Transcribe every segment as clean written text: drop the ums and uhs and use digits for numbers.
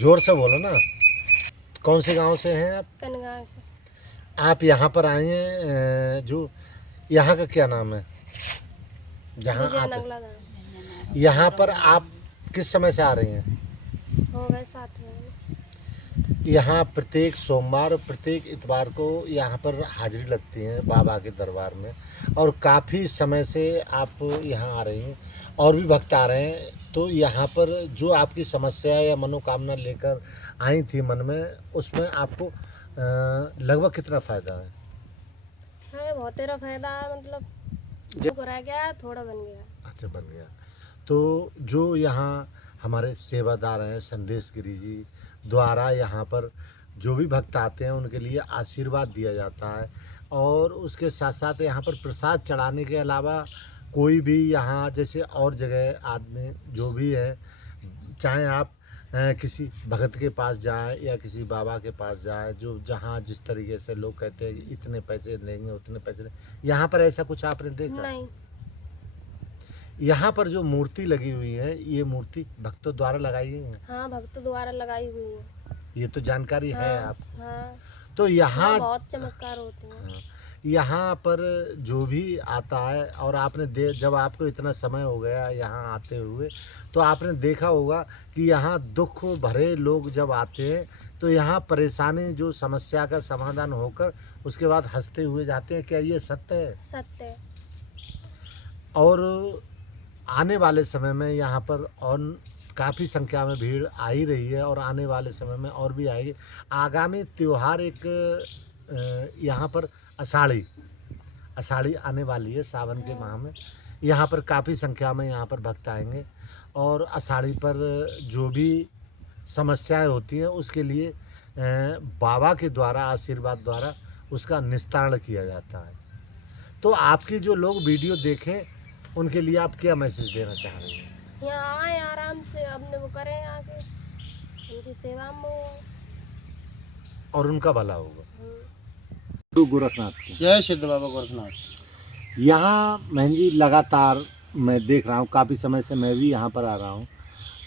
जोर से बोलो ना। कौन से गांव से हैं आप? कनगांव से। आप यहाँ पर आए हैं, जो यहाँ का क्या नाम है जहाँ विजय आप नगला गाँव। यहाँ पर आप किस समय से आ रही हैं? हो गए 7 महीने। यहाँ प्रत्येक सोमवार और प्रत्येक इतवार को यहाँ पर हाजिरी लगती है बाबा के दरबार में, और काफ़ी समय से आप यहाँ आ रही हैं और भी भक्त आ रहे हैं। तो यहाँ पर जो आपकी समस्या या मनोकामना लेकर आई थी मन में, उसमें आपको लगभग कितना फ़ायदा है? हमें बहुत तेरा फायदा है, मतलब जो रह गया थोड़ा बन गया। अच्छा, बन गया। तो जो यहाँ हमारे सेवादार हैं संदेश गिरी जी द्वारा, यहाँ पर जो भी भक्त आते हैं उनके लिए आशीर्वाद दिया जाता है, और उसके साथ साथ यहाँ पर प्रसाद चढ़ाने के अलावा कोई भी यहाँ जैसे और जगह आदमी जो भी है, चाहे आप किसी भगत के पास जाएं या किसी बाबा के पास जाएं, जो जहाँ जिस तरीके से लोग कहते हैं कि इतने पैसे देंगे उतने पैसे देंगे, यहाँ पर ऐसा कुछ आपने देखा? नहीं। यहाँ पर जो मूर्ति लगी हुई है, ये मूर्ति भक्तों द्वारा लगाई गई है? हाँ, भक्तों द्वारा लगाई हुई है। ये तो जानकारी है हाँ, आपको। हाँ। तो यहाँ बहुत चमत्कार होते हैं। हाँ, यहाँ पर जो भी आता है, और आपने जब आपको इतना समय हो गया यहाँ आते हुए, तो आपने देखा होगा कि यहाँ दुख भरे लोग जब आते हैं तो यहाँ परेशानी जो समस्या का समाधान होकर उसके बाद हंसते हुए जाते हैं। क्या ये सत्य है? सत्य है। और आने वाले समय में यहाँ पर और काफ़ी संख्या में भीड़ आ ही रही है, और आने वाले समय में और भी आएगी। आगामी त्यौहार एक यहाँ पर आषाढ़ी आने वाली है, सावन के माह में। यहाँ पर काफ़ी संख्या में यहाँ पर भक्त आएंगे, और आषाढ़ी पर जो भी समस्याएं होती हैं उसके लिए बाबा के द्वारा आशीर्वाद द्वारा उसका निस्तारण किया जाता है। तो आपकी जो लोग वीडियो देखें उनके लिए आप क्या मैसेज देना चाह रहे हैं? यहाँ आए आराम से, अपने वो करें आके, उनकी सेवा में हो और उनका भला होगा। गुरु गोरखनाथ की जय सिद्ध बाबा गोरखनाथ। यहाँ बहन जी लगातार मैं देख रहा हूँ, काफ़ी समय से मैं भी यहाँ पर आ रहा हूँ,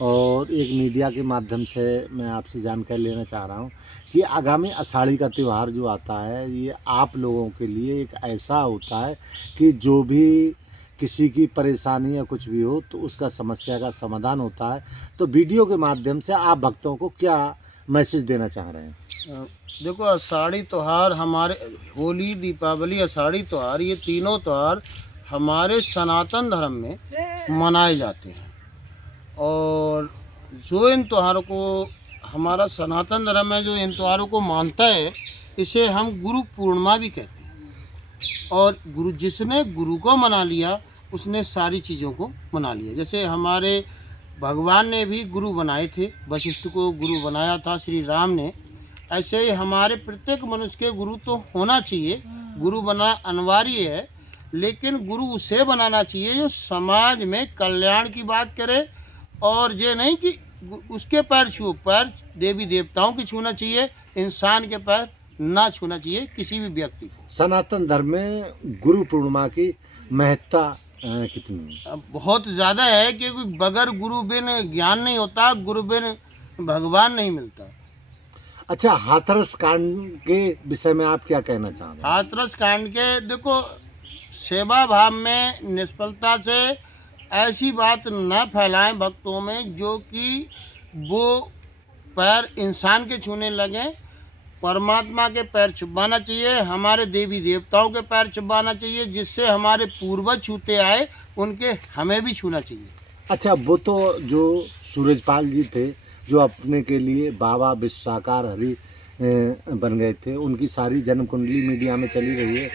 और एक मीडिया के माध्यम से मैं आपसे जानकारी लेना चाह रहा हूँ कि आगामी आषाढ़ी का त्यौहार जो आता है, ये आप लोगों के लिए एक ऐसा होता है कि जो भी किसी की परेशानी या कुछ भी हो तो उसका समस्या का समाधान होता है। तो वीडियो के माध्यम से आप भक्तों को क्या मैसेज देना चाह रहे हैं? देखो, आषाढ़ी त्यौहार हमारे, होली, दीपावली, आषाढ़ी त्यौहार, ये तीनों त्यौहार हमारे सनातन धर्म में मनाए जाते हैं। और जो इन त्योहारों को, हमारा सनातन धर्म है जो इन त्योहारों को मानता है, इसे हम गुरु पूर्णिमा भी कहते हैं। और जिसने गुरु को मना लिया उसने सारी चीज़ों को मना लिया। जैसे हमारे भगवान ने भी गुरु बनाए थे, वशिष्ठ को गुरु बनाया था श्री राम ने, ऐसे ही हमारे प्रत्येक मनुष्य के गुरु तो होना चाहिए, गुरु बनाना अनिवार्य है, लेकिन गुरु उसे बनाना चाहिए जो समाज में कल्याण की बात करे, और ये नहीं कि उसके पैर छू, पैर देवी देवताओं की छूना चाहिए, इंसान के पैर ना छूना चाहिए किसी भी व्यक्ति को। सनातन धर्म में गुरु पूर्णिमा की महत्ता कितनी है? बहुत ज़्यादा है, क्योंकि बगैर गुरु बिन ज्ञान नहीं होता, गुरु बिन भगवान नहीं मिलता। अच्छा, हाथरस कांड के विषय में आप क्या कहना चाह रहे हैं? हाथरस कांड के, देखो, सेवा भाव में निष्फलता से ऐसी बात न फैलाएं भक्तों में जो कि वो पैर इंसान के छूने लगे। परमात्मा के पैर छुपाना चाहिए, हमारे देवी देवताओं के पैर छुपाना चाहिए, जिससे हमारे पूर्वज छूते आए उनके हमें भी छूना चाहिए। अच्छा, वो तो जो सूरजपाल जी थे जो अपने के लिए बाबा विश्वाकार हरि बन गए थे, उनकी सारी जन्म कुंडली मीडिया में चली रही है।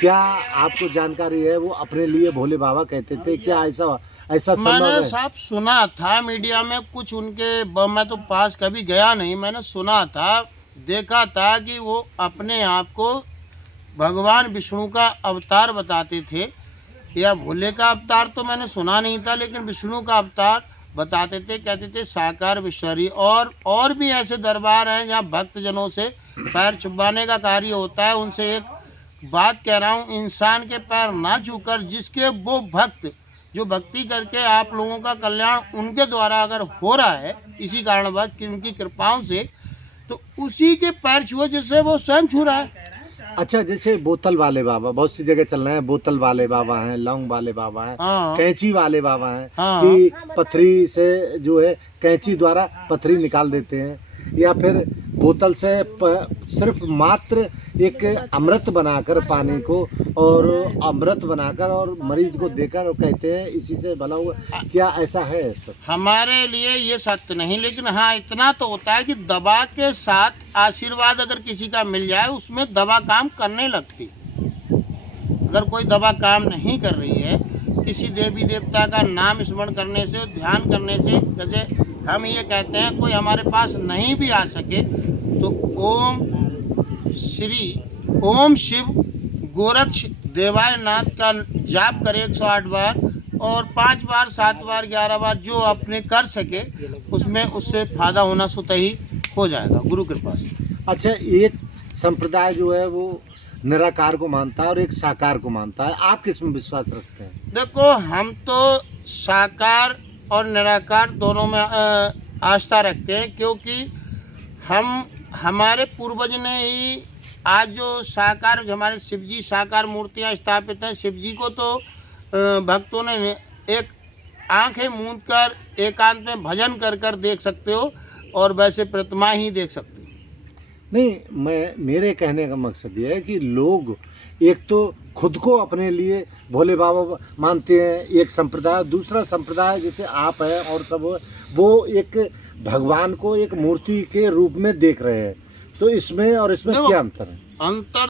क्या आपको जानकारी है वो अपने लिए भोले बाबा कहते थे? क्या ऐसा संभव है? मैंने साहब सुना था मीडिया में कुछ उनके, मैं तो पास कभी गया नहीं, मैंने सुना था, देखा था कि वो अपने आप को भगवान विष्णु का अवतार बताते थे, या भोले का अवतार तो मैंने सुना नहीं था, लेकिन विष्णु का अवतार बताते थे, कहते थे साकार विश्वरी। और भी ऐसे दरबार हैं जहाँ भक्तजनों से पैर छुपाने का कार्य होता है। उनसे एक बात कह रहा हूँ, इंसान के पैर ना छूकर जिसके वो भक्त जो भक्ति करके आप लोगों का कल्याण उनके द्वारा अगर हो रहा है इसी कारणवश कि उनकी कृपाओं से, तो उसी के पैर छुए जिससे वो स्वयं छू रहा है। अच्छा, जैसे बोतल वाले बाबा बहुत सी जगह चल रहे हैं, बोतल वाले बाबा हैं, लौंग वाले बाबा हैं, हाँ कैंची वाले बाबा हैं हाँ कि पथरी से जो है कैंची द्वारा पथरी निकाल देते हैं, या फिर बोतल से सिर्फ मात्र एक अमृत बनाकर पानी को और अमृत बनाकर और मरीज को देकर और कहते हैं इसी से भला हुआ। क्या ऐसा है सब? हमारे लिए ये सत्य नहीं, लेकिन हाँ इतना तो होता है कि दवा के साथ आशीर्वाद अगर किसी का मिल जाए उसमें दवा काम करने लगती। अगर कोई दवा काम नहीं कर रही है, किसी देवी देवता का नाम स्मरण करने से, ध्यान करने से, जैसे हम ये कहते हैं कोई हमारे पास नहीं भी आ सके तो ओम शिव गोरक्ष देवाय नाथ का जाप करे 108 बार, और 5 बार 7 बार 11 बार जो अपने कर सके, उसमें उससे फायदा होना स्वतः ही हो जाएगा गुरु कृपा से। अच्छा, एक संप्रदाय जो है वो निराकार को मानता है और एक साकार को मानता है, आप किस में विश्वास रखते हैं? देखो, हम तो साकार और निराकार दोनों में आस्था रखते हैं, क्योंकि हमारे पूर्वज ने ही आज जो साकार, हमारे शिव जी साकार मूर्तियाँ स्थापित हैं, शिव जी को तो भक्तों ने एक आंखें मूंद कर एकांत में भजन कर कर देख सकते हो, और वैसे प्रतिमा ही देख सकते हो। नहीं, मेरे कहने का मकसद ये है कि लोग एक तो खुद को अपने लिए भोले बाबा मानते हैं, एक संप्रदाय, दूसरा संप्रदाय जैसे आप हैं और सब, वो एक भगवान को एक मूर्ति के रूप में देख रहे हैं। तो इसमें और इसमें क्या अंतर है? अंतर